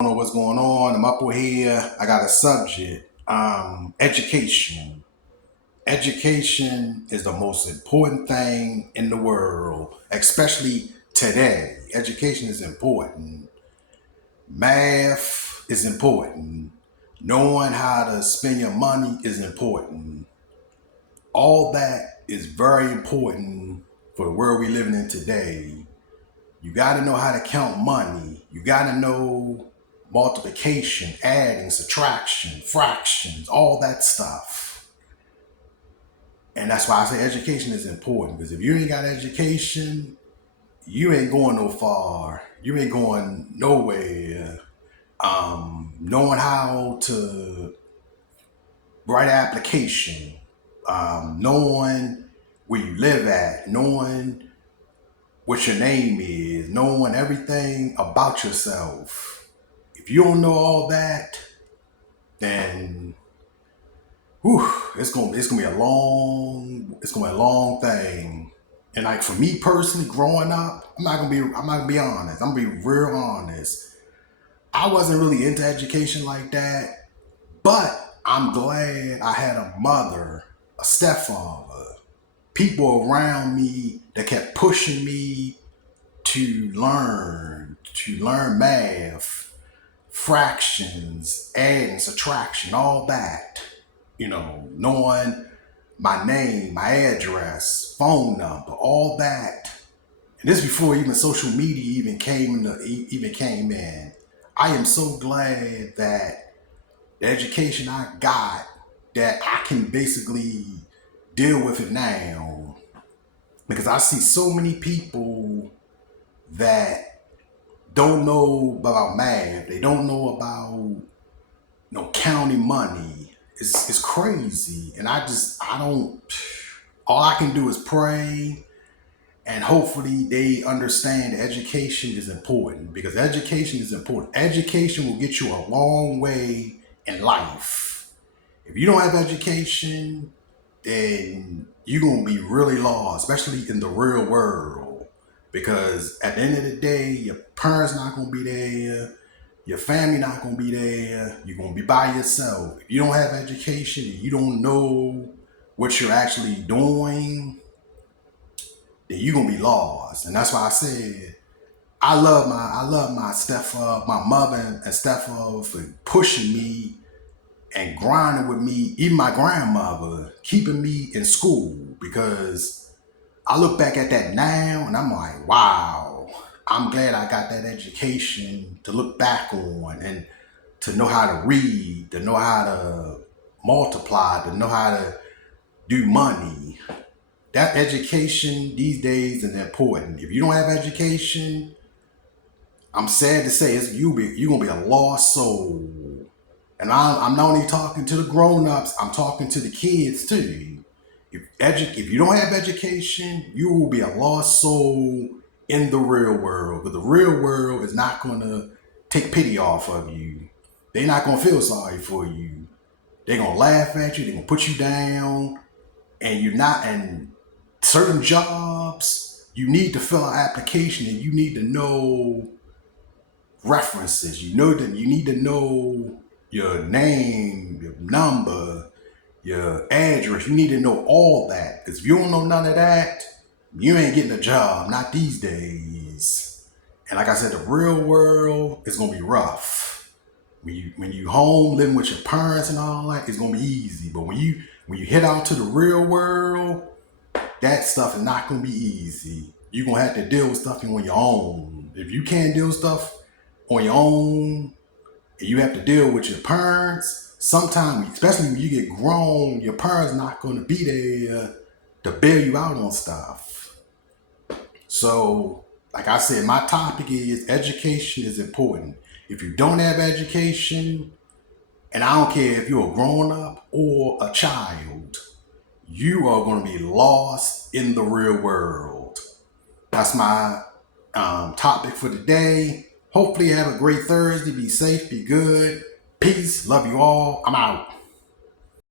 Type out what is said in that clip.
Don't know what's going on. I'm up here. I got a subject. Education. Education is the most important thing in the world, especially today. Education is important. Math is important. Knowing how to spend your money is important. All that is very important for the world we're living in today. You got to know how to count money. You got to know multiplication, adding, subtraction, fractions, all that stuff. And that's why I say education is important, because if you ain't got education, you ain't going no far. You ain't going nowhere. Knowing how to write an application, knowing where you live at, knowing what your name is, knowing everything about yourself. If you don't know all that, then it's gonna be a long thing. And like for me personally, growing up, I'm not gonna be honest. I'm gonna be real honest. I wasn't really into education like that, but I'm glad I had a mother, a stepfather, people around me that kept pushing me to learn math, fractions, adding, subtraction, all that. Knowing my name, my address, phone number, all that. And this before even social media even came in. I am so glad that the education I got, that I can basically deal with it now, because I see so many people that don't know about math. They don't know about counting money. It's crazy, and I don't. All I can do is pray, and hopefully they understand that education is important, because education is important. Education will get you a long way in life. If you don't have education, then you're gonna be really lost, especially in the real world. Because at the end of the day, your parents not gonna be there, your family not gonna be there, you're gonna be by yourself. If you don't have education and you don't know what you're actually doing, then you're gonna be lost. And that's why I said I love my my mother and stepfather for pushing me and grinding with me, even my grandmother, keeping me in school, because I look back at that now and I'm like, wow, I'm glad I got that education to look back on, and to know how to read, to know how to multiply, to know how to do money. That education these days is important. If you don't have education, I'm sad to say you're gonna be a lost soul. And I'm not only talking to the grown-ups, I'm talking to the kids too. If you don't have education, you will be a lost soul in the real world. But the real world is not going to take pity off of you. They're not going to feel sorry for you. They're going to laugh at you. They're going to put you down. And you're not, and certain jobs, you need to fill out application, and you need to know references. You need to know your name, your number, your address. You need to know all that. Because if you don't know none of that, you ain't getting a job. Not these days. And like I said, the real world is gonna be rough. When you home living with your parents and all that, it's gonna be easy. But when you head out to the real world, that stuff is not gonna be easy. You're gonna have to deal with stuff on your own. If you can't deal with stuff on your own, and you have to deal with your parents, sometimes, especially when you get grown, your parents not going to be there to bail you out on stuff. So, like I said, my topic is education is important. If you don't have education, and I don't care if you're a grown up or a child, you are going to be lost in the real world. That's my topic for today. Hopefully, you have a great Thursday. Be safe, be good. Peace. Love you all. I'm out.